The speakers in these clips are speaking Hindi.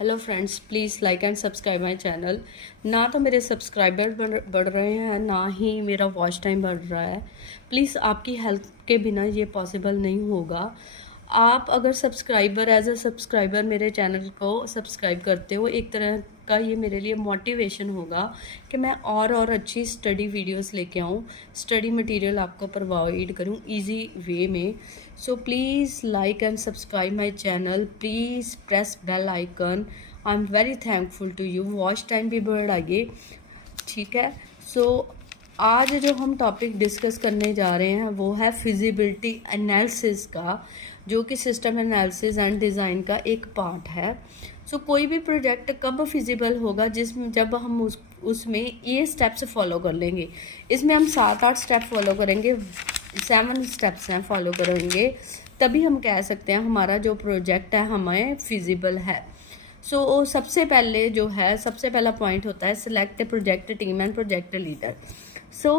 Hello friends, please like and subscribe my channel. ना तो मेरे सब्सक्राइबर बढ़ रहे हैं, ना ही मेरा वॉच टाइम बढ़ रहा है। प्लीज़ आपकी हेल्प के बिना ये पॉसिबल नहीं होगा। आप अगर सब्सक्राइबर एज अ सब्सक्राइबर मेरे चैनल को सब्सक्राइब करते हो, एक तरह का ये मेरे लिए मोटिवेशन होगा कि मैं और अच्छी स्टडी वीडियोस लेके आऊँ, स्टडी मटेरियल आपको प्रोवाइड करूँ इजी वे में। So please like and subscribe my channel, please press bell icon. I am very thankful to you. Watch time भी बढ़ाइए, ठीक है। सो आज जो हम टॉपिक डिस्कस करने जा रहे हैं वो है फिजिबिलिटी एनालिसिस का, जो कि सिस्टम एनालिसिस एंड डिज़ाइन का एक पार्ट है। सो कोई भी प्रोजेक्ट कब फिजिबल होगा, जब हम उसमें ये स्टेप्स फॉलो कर लेंगे। इसमें हम 7-8 स्टेप फॉलो करेंगे, 7 स्टेप्स हैं फॉलो करेंगे, तभी हम कह सकते हैं हमारा जो प्रोजेक्ट है हमें फिजिबल है। सो सबसे पहला पॉइंट होता है select project team and project leader. So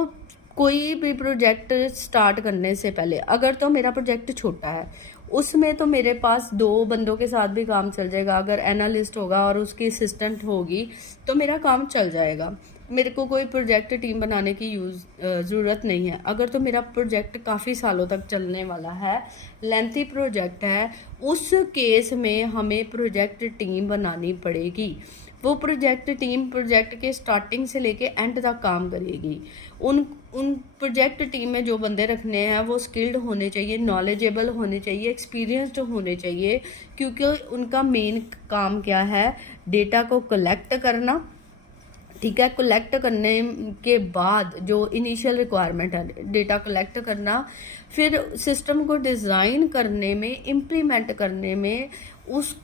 कोई भी प्रोजेक्ट स्टार्ट करने से पहले, अगर तो मेरा प्रोजेक्ट छोटा है, उसमें तो मेरे पास 2 बंदों के साथ भी काम चल जाएगा। अगर एनालिस्ट होगा और उसकी असिस्टेंट होगी तो मेरा काम चल जाएगा। मेरे को कोई प्रोजेक्ट टीम बनाने की ज़रूरत नहीं है। अगर तो मेरा प्रोजेक्ट काफ़ी सालों तक चलने वाला है, लेंथी प्रोजेक्ट है, उस केस में हमें प्रोजेक्ट टीम बनानी पड़ेगी। वो प्रोजेक्ट टीम प्रोजेक्ट के स्टार्टिंग से लेके एंड तक काम करेगी। उन उन प्रोजेक्ट टीम में जो बंदे रखने हैं वो स्किल्ड होने चाहिए, नॉलेजेबल होने चाहिए, एक्सपीरियंस्ड होने चाहिए, क्योंकि उनका मेन काम क्या है, डेटा को कलेक्ट करना। ठीक है, कलेक्ट करने के बाद जो इनिशियल रिक्वायरमेंट है, डेटा कलेक्ट करना, फिर सिस्टम को डिज़ाइन करने में, इम्प्लीमेंट करने में, उस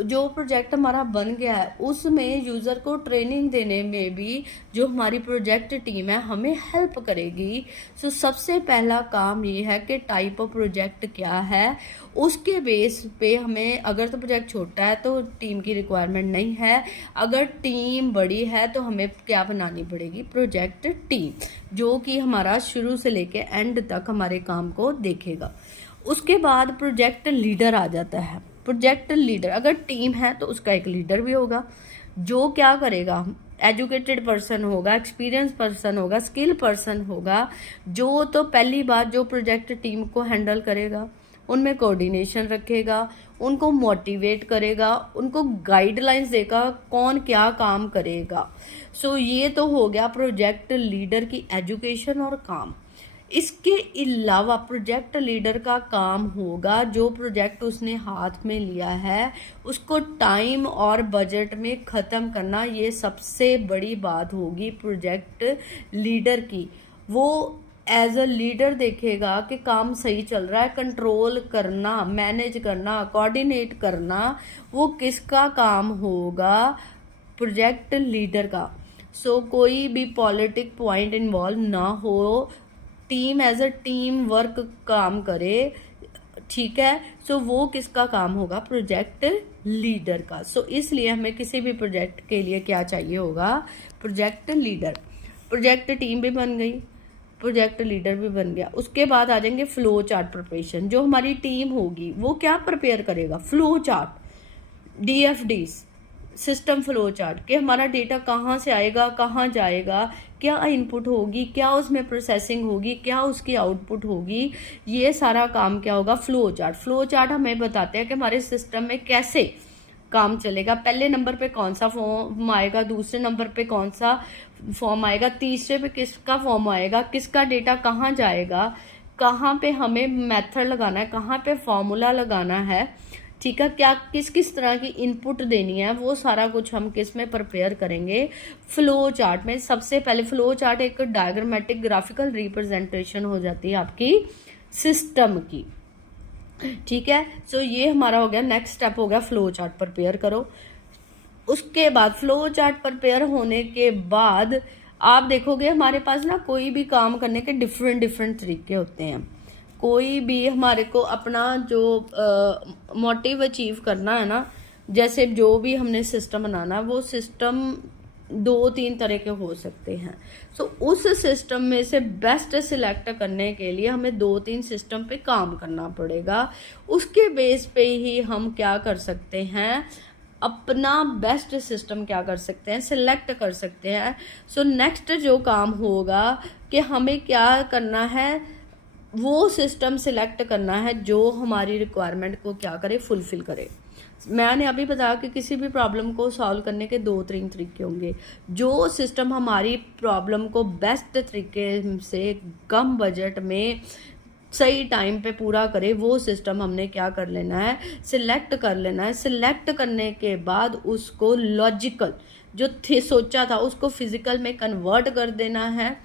जो प्रोजेक्ट हमारा बन गया है उसमें यूज़र को ट्रेनिंग देने में भी जो हमारी प्रोजेक्ट टीम है हमें हेल्प करेगी। सो सबसे पहला काम ये है कि टाइप ऑफ प्रोजेक्ट क्या है, उसके बेस पे हमें, अगर तो प्रोजेक्ट छोटा है तो टीम की रिक्वायरमेंट नहीं है, अगर टीम बड़ी है तो हमें क्या बनानी पड़ेगी, प्रोजेक्ट टीम, जो कि हमारा शुरू से लेके एंड तक हमारे काम को देखेगा। उसके बाद प्रोजेक्ट लीडर आ जाता है। प्रोजेक्ट लीडर, अगर टीम है तो उसका एक लीडर भी होगा, जो क्या करेगा, एजुकेटेड पर्सन होगा, एक्सपीरियंस पर्सन होगा, स्किल पर्सन होगा, जो तो पहली बात जो प्रोजेक्ट टीम को हैंडल करेगा, उनमें कोऑर्डिनेशन रखेगा, उनको मोटिवेट करेगा, उनको गाइडलाइंस देगा कौन क्या काम करेगा। सो ये तो हो गया प्रोजेक्ट लीडर की एजुकेशन और काम। इसके अलावा प्रोजेक्ट लीडर का काम होगा जो प्रोजेक्ट उसने हाथ में लिया है उसको टाइम और बजट में ख़त्म करना। ये सबसे बड़ी बात होगी प्रोजेक्ट लीडर की। वो एज अ लीडर देखेगा कि काम सही चल रहा है, कंट्रोल करना, मैनेज करना, कोऑर्डिनेट करना, वो किसका काम होगा, प्रोजेक्ट लीडर का। सो कोई भी पॉलिटिक पॉइंट इन्वॉल्व ना हो, team as a team work काम करे, ठीक है। सो वो किसका काम होगा, प्रोजेक्ट लीडर का। सो इसलिए हमें किसी भी प्रोजेक्ट के लिए क्या चाहिए होगा, प्रोजेक्ट लीडर। प्रोजेक्ट टीम भी बन गई, प्रोजेक्ट लीडर भी बन गया। उसके बाद आ जाएंगे फ्लो चार्ट प्रिपरेशन। जो हमारी टीम होगी वो क्या प्रिपेयर करेगा, flow chart, DFDs, system flow chart, कि हमारा डेटा कहाँ से आएगा, कहाँ जाएगा, क्या इनपुट होगी, क्या उसमें प्रोसेसिंग होगी, क्या उसकी आउटपुट होगी, ये सारा काम क्या होगा, फ्लो चार्ट। फ्लो चार्ट हमें बताते हैं कि हमारे सिस्टम में कैसे काम चलेगा। पहले नंबर पे कौन सा फॉर्म आएगा, दूसरे नंबर पे कौन सा फॉर्म आएगा, तीसरे पे किसका फॉर्म आएगा, किसका डेटा कहाँ जाएगा, कहाँ पे हमें मेथड लगाना है, कहाँ पे फॉर्मूला लगाना है, ठीक है, क्या किस किस तरह की इनपुट देनी है, वो सारा कुछ हम किस में प्रिपेयर करेंगे, फ्लो चार्ट में। सबसे पहले फ्लो चार्ट एक डायग्रामेटिक ग्राफिकल रिप्रेजेंटेशन हो जाती है आपकी सिस्टम की, ठीक है। सो ये हमारा हो गया, नेक्स्ट स्टेप हो गया फ्लो चार्ट प्रिपेयर करो। उसके बाद फ्लो चार्ट प्रिपेयर होने के बाद आप देखोगे हमारे पास ना कोई भी काम करने के डिफरेंट तरीके होते हैं। कोई भी हमारे को अपना जो मोटिव अचीव करना है ना, जैसे जो भी हमने सिस्टम बनाना है वो सिस्टम 2-3 तरह के हो सकते हैं। सो उस सिस्टम में से बेस्ट सिलेक्ट करने के लिए हमें 2-3 सिस्टम पे काम करना पड़ेगा। उसके बेस पे ही हम क्या कर सकते हैं, अपना बेस्ट सिस्टम क्या कर सकते हैं, सिलेक्ट कर सकते हैं। सो नेक्स्ट जो काम होगा कि हमें क्या करना है, वो सिस्टम सिलेक्ट करना है जो हमारी रिक्वायरमेंट को क्या करे, फुलफिल करे। मैंने अभी बताया कि किसी भी प्रॉब्लम को सॉल्व करने के 2-3 तरीके होंगे। जो सिस्टम हमारी प्रॉब्लम को बेस्ट तरीके से कम बजट में सही टाइम पे पूरा करे, वो सिस्टम हमने क्या कर लेना है, सिलेक्ट कर लेना है। सिलेक्ट करने के बाद उसको लॉजिकल जो थे सोचा था उसको फिजिकल में कन्वर्ट कर देना है।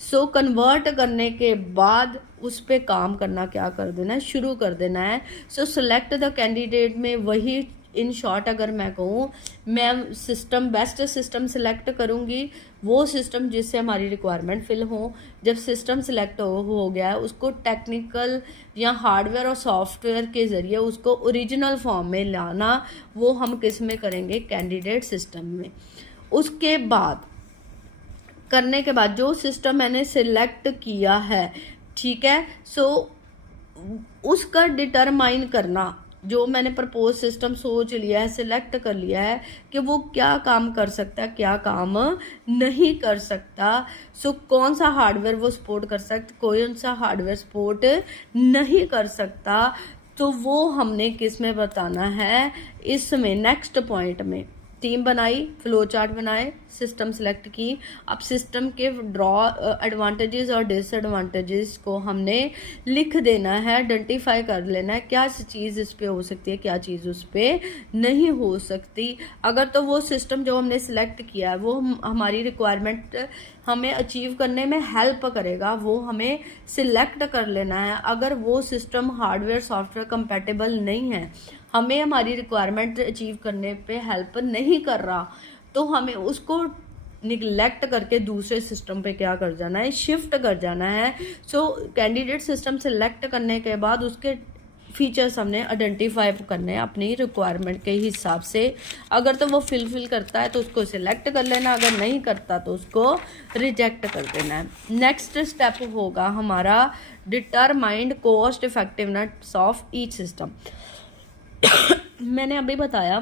सो कन्वर्ट करने के बाद उस पर काम करना क्या कर देना है, शुरू कर देना है। सो सिलेक्ट द कैंडिडेट में वही, इन शॉर्ट अगर मैं कहूँ, मैं सिस्टम बेस्ट सिस्टम सिलेक्ट करूँगी, वो सिस्टम जिससे हमारी रिक्वायरमेंट फिल हो। जब सिस्टम सिलेक्ट हो गया है, उसको टेक्निकल या हार्डवेयर और सॉफ्टवेयर के ज़रिए उसको ओरिजिनल फॉर्म में लाना, वो हम किस में करेंगे, कैंडिडेट सिस्टम में। उसके बाद करने के बाद जो सिस्टम मैंने सिलेक्ट किया है, ठीक है, सो उसका डिटरमाइन करना, जो मैंने प्रपोज सिस्टम सोच लिया है, सिलेक्ट कर लिया है कि वो क्या काम कर सकता है, क्या काम नहीं कर सकता। सो कौन सा हार्डवेयर वो सपोर्ट कर सकता, कौन सा हार्डवेयर सपोर्ट नहीं कर सकता, तो वो हमने किस में बताना है, इसमें नेक्स्ट पॉइंट में। टीम बनाई, फ्लो चार्ट बनाए, सिस्टम सेलेक्ट की। अब सिस्टम के ड्रॉ एडवांटेजेस और डिसएडवांटेजेस को हमने लिख देना है, आइडेंटिफाई कर लेना है, क्या चीज़ इस पे हो सकती है, क्या चीज़ उस पे नहीं हो सकती। अगर तो वो सिस्टम जो हमने सिलेक्ट किया है वो हमारी रिक्वायरमेंट हमें अचीव करने में हेल्प करेगा, वो हमें सिलेक्ट कर लेना है। अगर वो सिस्टम हार्डवेयर सॉफ्टवेयर कंपैटिबल नहीं है, हमें हमारी रिक्वायरमेंट अचीव करने पे हेल्प नहीं कर रहा, तो हमें उसको निगलेक्ट करके दूसरे सिस्टम पे क्या कर जाना है, शिफ्ट कर जाना है। सो कैंडिडेट सिस्टम सेलेक्ट करने के बाद उसके फीचर्स हमने आइडेंटिफाई करने हैं अपनी रिक्वायरमेंट के हिसाब से। अगर तो वो फिल करता है तो उसको सिलेक्ट कर लेना, अगर नहीं करता तो उसको रिजेक्ट कर देना है। नेक्स्ट स्टेप होगा हमारा determined cost effectiveness of each system. मैंने अभी बताया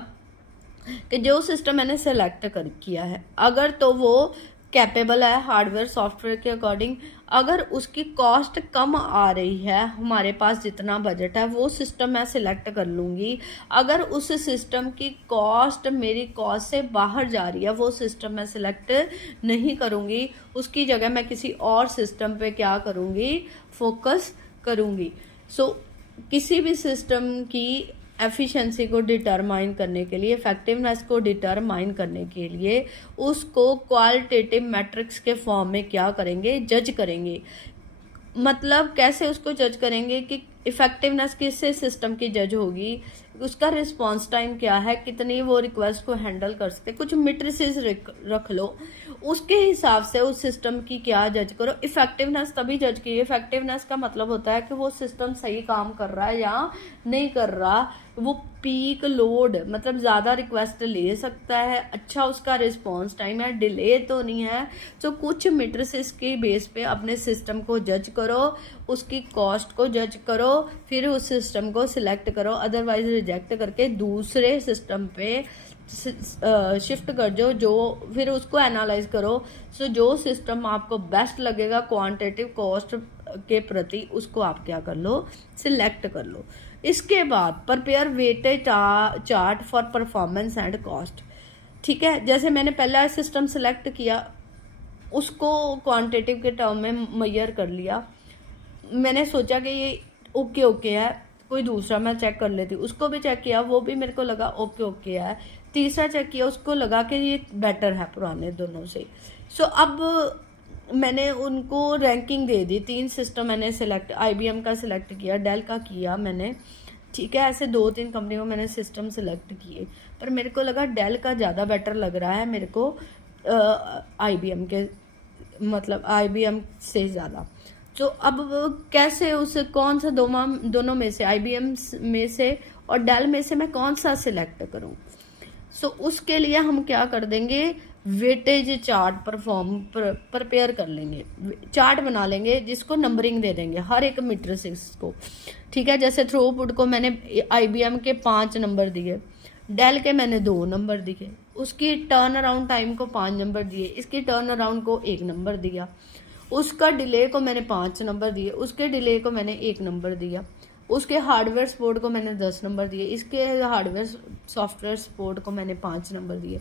कि जो सिस्टम मैंने सेलेक्ट किया है, अगर तो वो कैपेबल है हार्डवेयर सॉफ्टवेयर के अकॉर्डिंग, अगर उसकी कॉस्ट कम आ रही है, हमारे पास जितना बजट है वो सिस्टम मैं सिलेक्ट कर लूँगी। अगर उस सिस्टम की कॉस्ट मेरी कॉस्ट से बाहर जा रही है, वो सिस्टम मैं सिलेक्ट नहीं करूँगी, उसकी जगह मैं किसी और सिस्टम पे क्या करूँगी, फोकस करूँगी। सो किसी भी सिस्टम की एफिशिएंसी को डिटरमाइन करने के लिए, इफेक्टिवनेस को डिटरमाइन करने के लिए उसको क्वालिटेटिव मैट्रिक्स के फॉर्म में क्या करेंगे, जज करेंगे। मतलब कैसे उसको जज करेंगे कि इफेक्टिवनेस किससे सिस्टम की जज होगी, उसका रिस्पांस टाइम क्या है, कितनी वो रिक्वेस्ट को हैंडल कर सकते, कुछ मैट्रिसेस रख लो, उसके हिसाब से उस सिस्टम की क्या जज करो। इफेक्टिवनेस तभी जज की, इफेक्टिवनेस का मतलब होता है कि वो सिस्टम सही काम कर रहा है या नहीं कर रहा, वो पीक लोड मतलब ज़्यादा रिक्वेस्ट ले सकता है, अच्छा उसका रिस्पांस टाइम है, डिले तो नहीं है। तो कुछ मैट्रिसेस के बेस पे अपने सिस्टम को जज करो, उसकी कॉस्ट को जज करो, फिर उस सिस्टम को सिलेक्ट करो, अदरवाइज रिजेक्ट करके दूसरे सिस्टम पे शिफ्ट कर जो फिर उसको एनालाइज करो। सो जो सिस्टम आपको बेस्ट लगेगा क्वांटिटेटिव कॉस्ट के प्रति, उसको आप क्या कर लो, सिलेक्ट कर लो। इसके बाद prepare weightage chart for performance and cost. ठीक है, जैसे मैंने पहला सिस्टम सेलेक्ट किया, उसको क्वांटिटेटिव के टर्म में मेजर कर लिया, मैंने सोचा कि ये ओके है, कोई दूसरा मैं चेक कर लेती, उसको भी चेक किया, वो भी मेरे को लगा ओके है, तीसरा चेक किया, उसको लगा कि ये बेटर है पुराने दोनों से। सो अब मैंने उनको रैंकिंग दे दी, 3 सिस्टम मैंने सेलेक्ट, IBM का सिलेक्ट किया, डेल का किया मैंने, ठीक है, ऐसे 2-3 कंपनियों मैंने सिस्टम सेलेक्ट किए, पर मेरे को लगा डेल का ज़्यादा बेटर लग रहा है मेरे को IBM के, मतलब IBM से ज़्यादा। तो अब कैसे उस कौन सा दोनों में से, IBM में से और डेल में से मैं कौन सा सिलेक्ट करूं। सो उसके लिए हम क्या कर देंगे, वेटेज चार्ट प्रिपेयर कर लेंगे, चार्ट बना लेंगे जिसको नंबरिंग दे देंगे हर एक मैट्रिक्स को। ठीक है, जैसे थ्रूपुट को मैंने IBM के 5 नंबर दिए, डेल के मैंने 2 नंबर दिए, उसकी टर्न अराउंड टाइम को 5 नंबर दिए, इसकी टर्न अराउंड को 1 नंबर दिया, उसका डिले को मैंने 5 नंबर दिए, उसके डिले को मैंने 1 नंबर दिया, उसके हार्डवेयर सपोर्ट को मैंने 10 नंबर दिए, इसके हार्डवेयर सॉफ्टवेयर सपोर्ट को मैंने 5 नंबर दिए।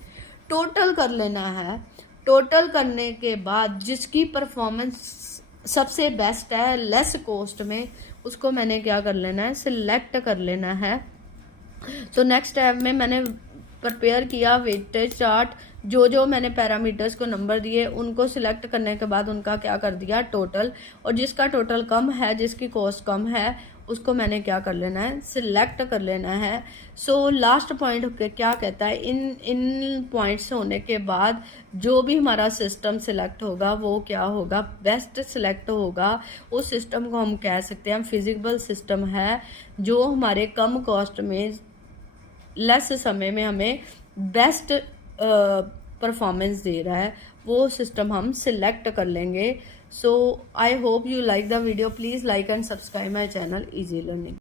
टोटल कर लेना है। टोटल करने के बाद जिसकी परफॉर्मेंस सबसे बेस्ट है लेस कॉस्ट में, उसको मैंने क्या कर लेना है, सिलेक्ट कर लेना है। तो नेक्स्ट स्टेप में मैंने प्रिपेयर किया वेटेज चार्ट, जो मैंने पैरामीटर्स को नंबर दिए उनको सिलेक्ट करने के बाद उनका क्या कर दिया टोटल, और जिसका टोटल कम है, जिसकी कॉस्ट कम है, उसको मैंने क्या कर लेना है, सिलेक्ट कर लेना है। सो लास्ट पॉइंट क्या कहता है, इन पॉइंट्स होने के बाद जो भी हमारा सिस्टम सिलेक्ट होगा वो क्या होगा, बेस्ट सिलेक्ट होगा। उस सिस्टम को हम कह सकते हैं फिजिबल सिस्टम है, जो हमारे कम कॉस्ट में लेस समय में हमें बेस्ट परफॉर्मेंस दे रहा है, वो सिस्टम हम सिलेक्ट कर लेंगे। So I hope you like the video. Please like and subscribe my channel easy learning.